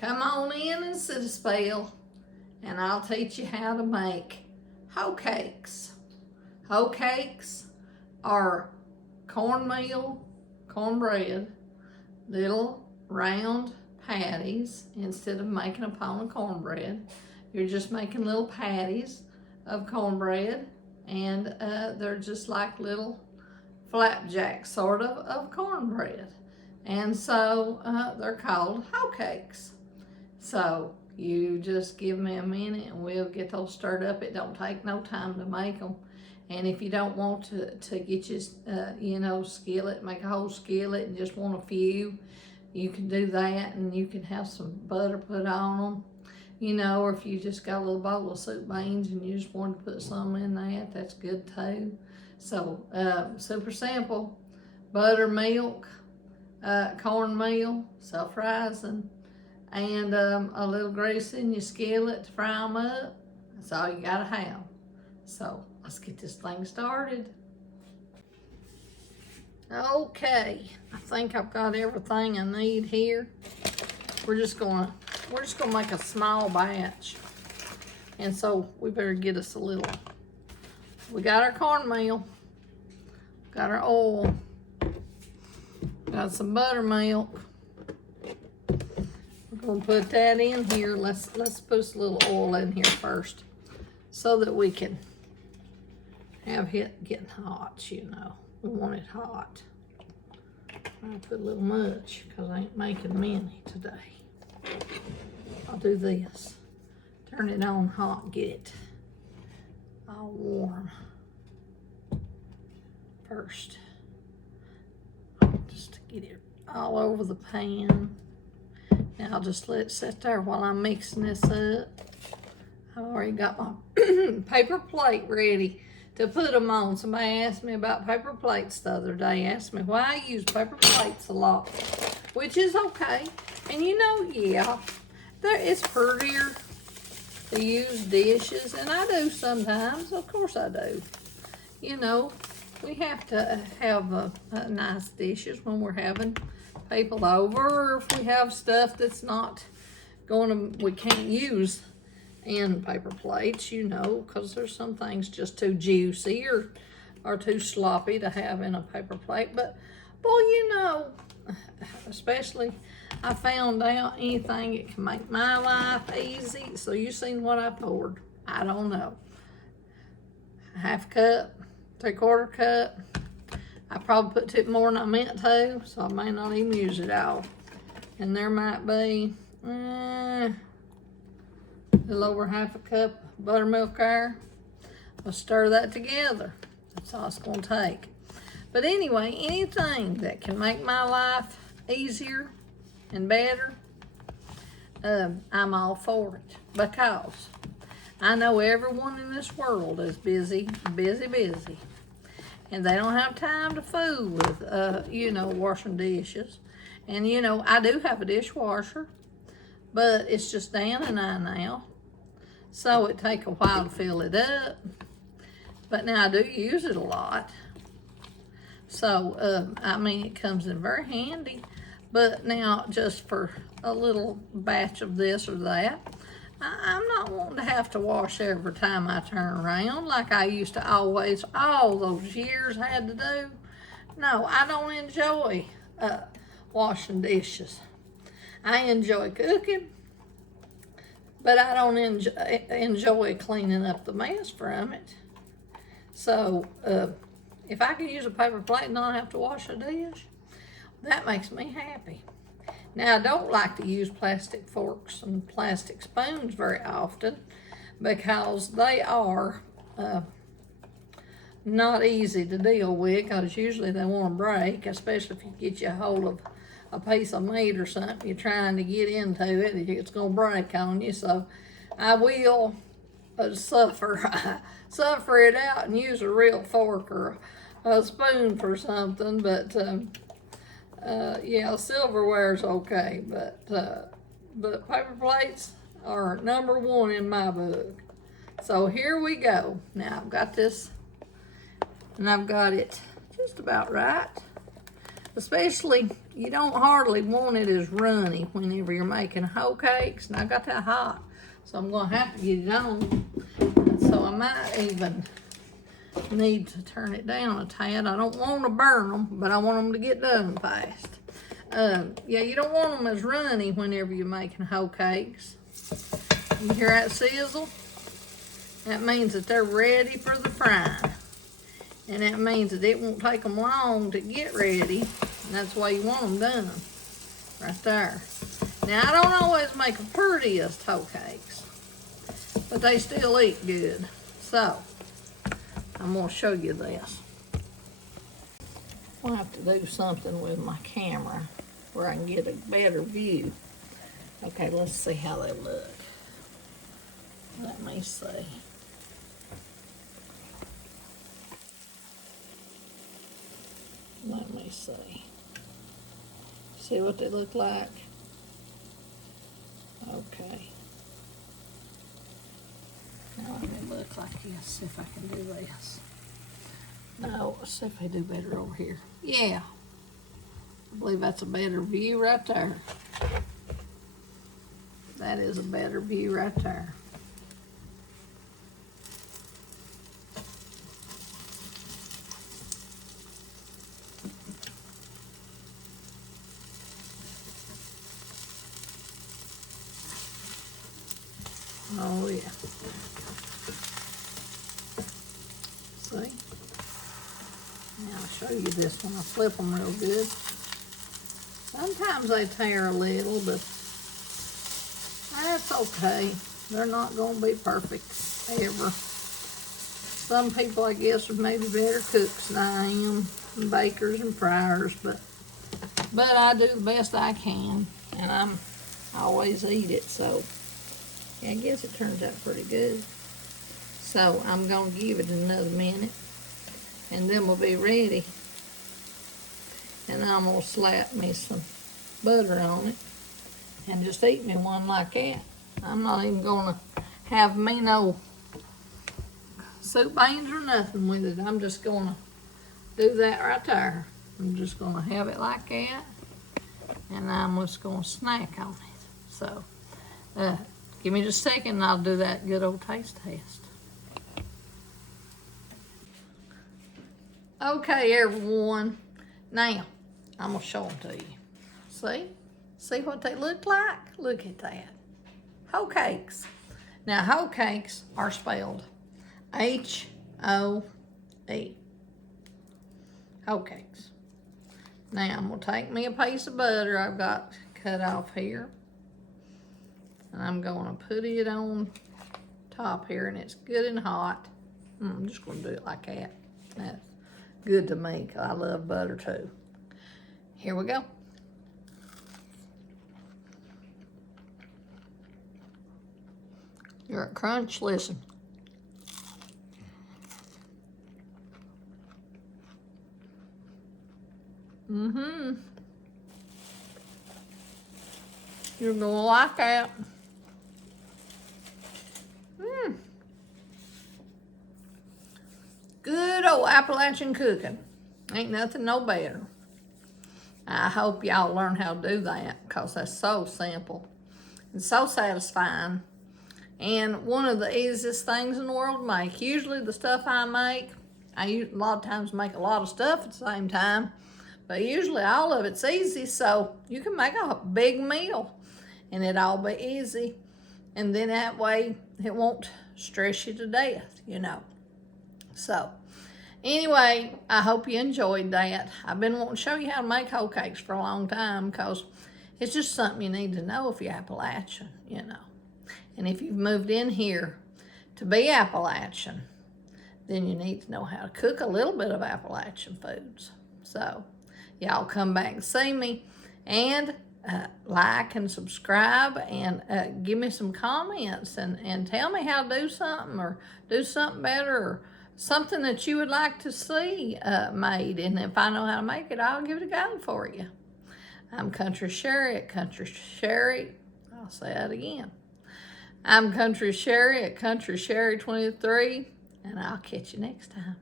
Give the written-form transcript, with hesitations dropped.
Come on in and sit a spell, and I'll teach you how to make hoe cakes. Hoe cakes are cornbread, little round patties. Instead of making a pound of cornbread, you're just making little patties of cornbread, and they're just like little flapjacks sort of cornbread. And so they're called hoe cakes. So you just give me a minute and we'll get those stirred up. It don't take no time to make them. And if you don't want to get your, skillet, make a whole skillet and just want a few, you can do that, and you can have some butter put on them. Or if you just got a little bowl of soup beans and you just want to put some in that, that's good too. So super simple. Buttermilk, cornmeal, self-rising, and a little grease in your skillet to fry them up. That's all you gotta have. So let's get this thing started. Okay, I think I've got everything I need here. We're just gonna make a small batch, and so we better get us a little. We got our cornmeal, got our oil, got some buttermilk. We're gonna put that in here. Let's put a little oil in here first, so that we can have it getting hot. We want it hot. I'll put a little much because I ain't making many today. I'll do this. Turn it on hot, get it all warm first. Just to get it all over the pan. Now I'll just let it sit there while I'm mixing this up. I've already got my paper plate ready to put them on. Somebody asked me about paper plates the other day. Asked me why I use paper plates a lot, which is okay. And yeah, it's prettier to use dishes, and I do sometimes. Of course I do. We have to have nice dishes when we're having people over, or if we have stuff that's we can't use in paper plates, because there's some things just too juicy or too sloppy to have in a paper plate. But boy, especially I found out anything that can make my life easy. So you seen what I poured? I don't know. Half cup, 3/4 cup. I probably put it more than I meant to, so I may not even use it all. And there might be a little over half a cup of buttermilk there. We'll stir that together. That's all it's gonna take. But anyway, anything that can make my life easier and better, I'm all for it, because I know everyone in this world is busy, and they don't have time to fool with, washing dishes. And I do have a dishwasher, but it's just Dan and I now, so it take a while to fill it up. But now I do use it a lot, so it comes in very handy. But now, just for a little batch of this or that, I'm not wanting to have to wash every time I turn around like I used to always, all those years, had to do. No, I don't enjoy washing dishes. I enjoy cooking, but I don't enjoy cleaning up the mess from it. So if I can use a paper plate and not have to wash a dish, that makes me happy. Now, I don't like to use plastic forks and plastic spoons very often, because they are not easy to deal with, because usually they want to break, especially if you get you a hold of a piece of meat or something you're trying to get into it, it's going to break on you. So I will suffer it out and use a real fork or a spoon for something. But yeah, silverware's okay, but paper plates are number one in my book. So here we go. Now I've got this, and I've got it just about right. Especially, you don't hardly want it as runny whenever you're making hoe cakes. And I got that hot, so I'm gonna have to get it on. So I might even need to turn it down a tad. I don't want to burn them, but I want them to get done fast. Yeah, you don't want them as runny whenever you're making hoe cakes. You hear that sizzle? That means that they're ready for the frying. And that means that it won't take them long to get ready. And that's why you want them done. Right there. Now, I don't always make the prettiest hoe cakes, but they still eat good. So, I'm going to show you this. I'll have to do something with my camera where I can get a better view. Okay, let's see how they look. Let me see. Let me see. See what they look like? Okay. Now let me look like this, see if I can do this. No, let's see if I do better over here. Yeah. I believe that's a better view right there. That is a better view right there. Oh yeah. See? Now I'll show you this one. I flip them real good. Sometimes they tear a little, but that's okay. They're not going to be perfect ever. Some people, I guess, are maybe better cooks than I am, and bakers and fryers, but I do the best I can, and I always eat it, so yeah, I guess it turns out pretty good. So I'm going to give it another minute, and then we'll be ready. And I'm going to slap me some butter on it and just eat me one like that. I'm not even going to have me no soup beans or nothing with it. I'm just going to do that right there. I'm just going to have it like that, and I'm just going to snack on it. So give me just a second and I'll do that good old taste test. Okay, everyone. Now, I'm going to show them to you. See? See what they look like? Look at that. Hoe cakes. Now, hoe cakes are spelled H-O-E. Hoe cakes. Now, I'm going to take me a piece of butter I've got cut off here. And I'm going to put it on top here, and it's good and hot. I'm just going to do it like that. That's good to me, 'cause I love butter too. Here we go. You're at crunch, listen. You're gonna like that. Good old Appalachian cooking. Ain't nothing no better. I hope y'all learn how to do that, because that's so simple and so satisfying. And one of the easiest things in the world to make. Usually the stuff I make, a lot of times make a lot of stuff at the same time, but usually all of it's easy, so you can make a big meal and it all be easy. And then that way it won't stress you to death, you know. So anyway, I hope you enjoyed that. I've been wanting to show you how to make hoe cakes for a long time, because it's just something you need to know if you're Appalachian, you know. And if you've moved in here to be Appalachian, then you need to know how to cook a little bit of Appalachian foods. So y'all come back and see me, and like and subscribe, and give me some comments, and tell me how to do something, or do something better, or something that you would like to see made. And if I know how to make it, I'll give it a go for you. I'm Country Sherry at Country Sherry. I'll say that again. I'm Country Sherry at Country Sherry 23, and I'll catch you next time.